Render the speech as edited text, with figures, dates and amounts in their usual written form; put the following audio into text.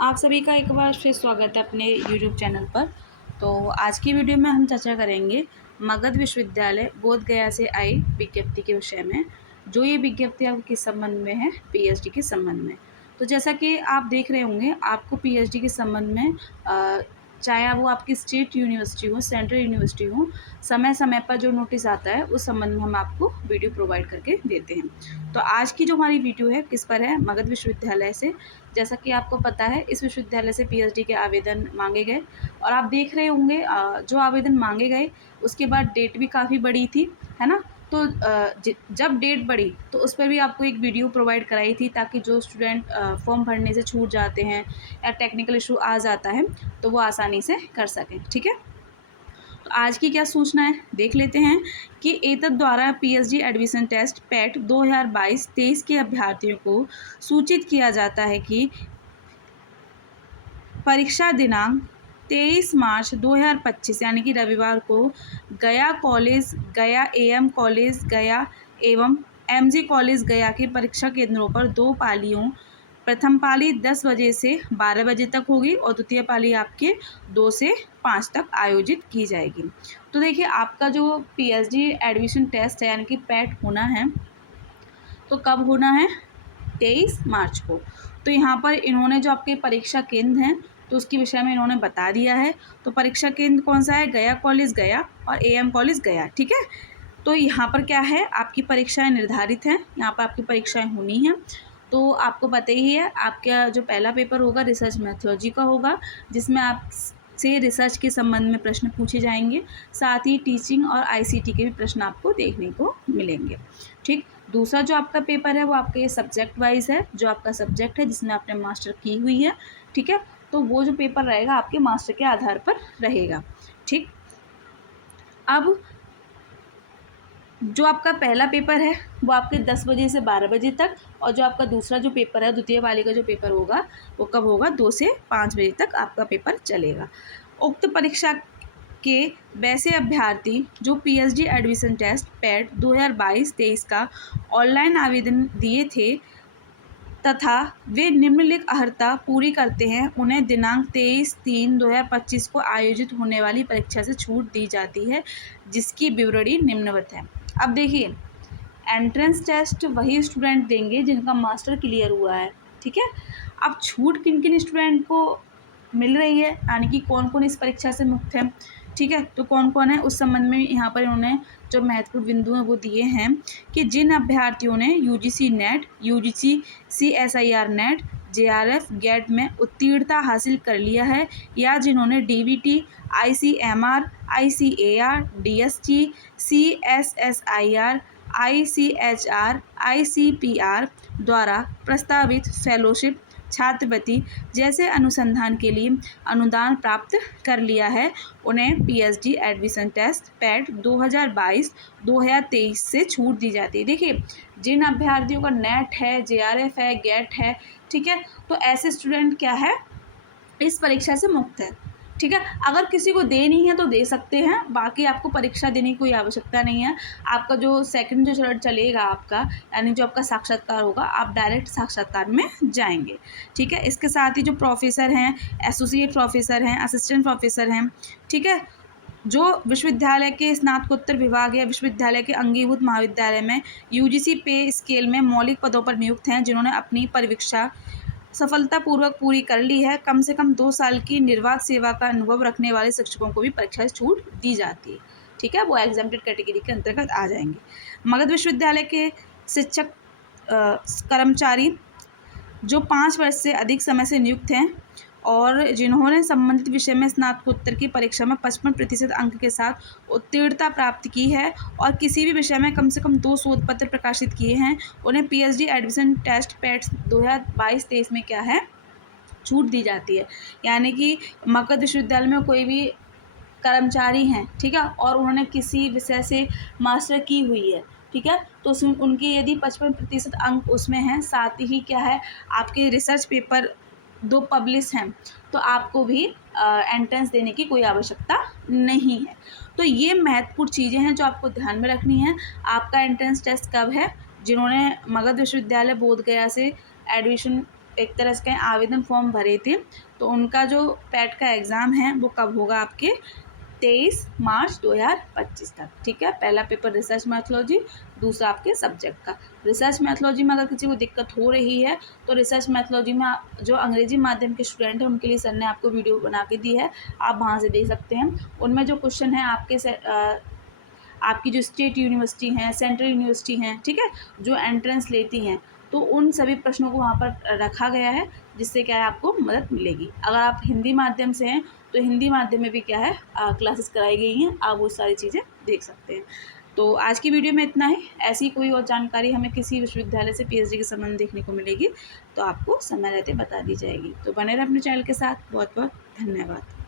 आप सभी का एक बार फिर स्वागत है अपने YouTube चैनल पर। तो आज की वीडियो में हम चर्चा करेंगे मगध विश्वविद्यालय बोध गया से आई विज्ञप्ति के विषय में। जो ये विज्ञप्ति आपको किस संबंध में है? पीएचडी के संबंध में। तो जैसा कि आप देख रहे होंगे, आपको पीएचडी के संबंध में चाहे वो आपकी स्टेट यूनिवर्सिटी हो, सेंट्रल यूनिवर्सिटी हो, समय समय पर जो नोटिस आता है उस संबंध में हम आपको वीडियो प्रोवाइड करके देते हैं। तो आज की जो हमारी वीडियो है किस पर है? मगध विश्वविद्यालय से। जैसा कि आपको पता है, इस विश्वविद्यालय से पीएचडी के आवेदन मांगे गए और आप देख रहे होंगे जो आवेदन मांगे गए उसके बाद डेट भी काफ़ी बड़ी थी, है ना। तो जब डेट बढ़ी तो उस पर भी आपको एक वीडियो प्रोवाइड कराई थी, ताकि जो स्टूडेंट फॉर्म भरने से छूट जाते हैं या टेक्निकल इशू आ जाता है तो वो आसानी से कर सकें। ठीक है, तो आज की क्या सूचना है देख लेते हैं कि एतद द्वारा पीएचडी एडमिशन टेस्ट पैट 2022-23 के अभ्यर्थियों को सूचित किया जाता है कि परीक्षा दिनांक 23 मार्च 2025 यानी कि रविवार को गया कॉलेज, गया एएम कॉलेज गया एवं एमजी कॉलेज गया के परीक्षा केंद्रों पर दो पालियों, प्रथम पाली 10 बजे से 12 बजे तक होगी और द्वितीय पाली आपके 2 से 5 तक आयोजित की जाएगी। तो देखिए, आपका जो पीएचडी एडमिशन टेस्ट है यानी कि पैट होना है, तो कब होना है? 23 मार्च को। तो यहाँ पर इन्होंने जो आपके परीक्षा केंद्र हैं तो उसके विषय में इन्होंने बता दिया है। तो परीक्षा केंद्र कौन सा है? गया कॉलेज गया और एएम कॉलेज गया। ठीक है, तो यहाँ पर क्या है, आपकी परीक्षाएं निर्धारित हैं, यहाँ पर आपकी परीक्षाएं होनी हैं। तो आपको पता ही है, आपका जो पहला पेपर होगा रिसर्च मैथोलॉजी का होगा, जिसमें आप से रिसर्च के संबंध में प्रश्न पूछे जाएंगे। साथ ही टीचिंग और आईसीटी के भी प्रश्न आपको देखने को मिलेंगे। ठीक, दूसरा जो आपका पेपर है वो आपका ये सब्जेक्ट वाइज है, जो आपका सब्जेक्ट है जिसमें आपने मास्टर की हुई है। ठीक है, तो वो जो पेपर रहेगा आपके मास्टर के आधार पर रहेगा। ठीक, अब जो आपका पहला पेपर है वो आपके 10 बजे से 12 बजे तक, और जो आपका दूसरा जो पेपर है, द्वितीय वाले का जो पेपर होगा वो कब होगा? 2 से 5 बजे तक आपका पेपर चलेगा। उक्त परीक्षा के वैसे अभ्यर्थी जो पीएचडी एडमिशन टेस्ट पैट 2022-23 का ऑनलाइन आवेदन दिए थे तथा वे निम्नलिखित अर्हता पूरी करते हैं, उन्हें दिनांक 23/3/2025 को आयोजित होने वाली परीक्षा से छूट दी जाती है, जिसकी विवरणी निम्नवत है। अब देखिए, एंट्रेंस टेस्ट वही स्टूडेंट देंगे जिनका मास्टर क्लियर हुआ है। ठीक है, अब छूट किन किन स्टूडेंट को मिल रही है, यानी कि कौन कौन इस परीक्षा से मुक्त है। ठीक है, तो कौन कौन है उस संबंध में यहाँ पर इन्होंने जो महत्वपूर्ण बिंदु हैं वो दिए हैं कि जिन अभ्यर्थियों ने UGC NET, UGC CSIR NET, JRF GATE में उत्तीर्णता हासिल कर लिया है, या जिन्होंने DVT, ICMR, ICAR, DST, CSSIR, ICHR, ICPR द्वारा प्रस्तावित फेलोशिप, छात्रवृत्ति जैसे अनुसंधान के लिए अनुदान प्राप्त कर लिया है, उन्हें पीएचडी एडमिशन टेस्ट पैट 2022-2023 से छूट दी जाती है। देखिए, जिन अभ्यर्थियों का नेट है, जेआरएफ है, गेट है, ठीक है, तो ऐसे स्टूडेंट क्या है, इस परीक्षा से मुक्त है। ठीक है, अगर किसी को देनी है तो दे सकते हैं, बाकी आपको परीक्षा देने की कोई आवश्यकता नहीं है। आपका जो सेकंड जो चरण चलेगा आपका, यानी जो आपका साक्षात्कार होगा, आप डायरेक्ट साक्षात्कार में जाएंगे। ठीक है, इसके साथ ही जो प्रोफेसर हैं, एसोसिएट प्रोफेसर हैं, असिस्टेंट प्रोफेसर हैं, ठीक है, जो विश्वविद्यालय के स्नातकोत्तर विभाग या विश्वविद्यालय के अंगीभूत महाविद्यालय में यूजीसी पे स्केल में मौलिक पदों पर नियुक्त हैं, जिन्होंने अपनी परीक्षा सफलतापूर्वक पूरी कर ली है, कम से कम 2 साल की निर्वाध सेवा का अनुभव रखने वाले शिक्षकों को भी परीक्षा से छूट दी जाती है। ठीक है, वो एग्जाम्प्टेड कैटेगरी के अंतर्गत आ जाएंगे। मगध विश्वविद्यालय के शिक्षक कर्मचारी जो 5 वर्ष से अधिक समय से नियुक्त हैं और जिन्होंने संबंधित विषय में स्नातकोत्तर की परीक्षा में 55% अंक के साथ उत्तीर्णता प्राप्त की है और किसी भी विषय में कम से कम 2 शोध पत्र प्रकाशित किए हैं, उन्हें पीएचडी एडमिशन टेस्ट पैट 2022-23 में क्या है, छूट दी जाती है। यानी कि मगध विश्वविद्यालय में कोई भी कर्मचारी हैं, ठीक है, और उन्होंने किसी विषय से मास्टर की हुई है, ठीक है, तो उसमें उनके यदि 55% अंक उसमें हैं, साथ ही क्या है, आपके रिसर्च पेपर 2 पब्लिश हैं, तो आपको भी एंट्रेंस देने की कोई आवश्यकता नहीं है। तो ये महत्वपूर्ण चीज़ें हैं जो आपको ध्यान में रखनी है। आपका एंट्रेंस टेस्ट कब है? जिन्होंने मगध विश्वविद्यालय बोध गया से एडमिशन एक तरह से कहें आवेदन फॉर्म भरे थे, तो उनका जो पैट का एग्ज़ाम है वो कब होगा आपके 23 मार्च 2025 तक, ठीक है। पहला पेपर रिसर्च मैथोलॉजी, दूसरा आपके सब्जेक्ट का। रिसर्च मैथोलॉजी में अगर किसी को दिक्कत हो रही है तो रिसर्च मैथोलॉजी में जो अंग्रेजी माध्यम के स्टूडेंट हैं उनके लिए सर ने आपको वीडियो बना के दी है, आप वहाँ से देख सकते हैं। उनमें जो क्वेश्चन है आपकी जो स्टेट यूनिवर्सिटी हैं, सेंट्रल यूनिवर्सिटी हैं, ठीक है, जो एंट्रेंस लेती हैं, तो उन सभी प्रश्नों को वहाँ पर रखा गया है, जिससे क्या है आपको मदद मिलेगी। अगर आप हिंदी माध्यम से हैं तो हिंदी माध्यम में भी क्या है क्लासेस कराई गई हैं, आप वो सारी चीज़ें देख सकते हैं। तो आज की वीडियो में इतना ही। ऐसी कोई और जानकारी हमें किसी विश्वविद्यालय से पीएचडी के संबंध देखने को मिलेगी तो आपको समय रहते बता दी जाएगी। तो बने रहे अपने चैनल के साथ। बहुत बहुत धन्यवाद।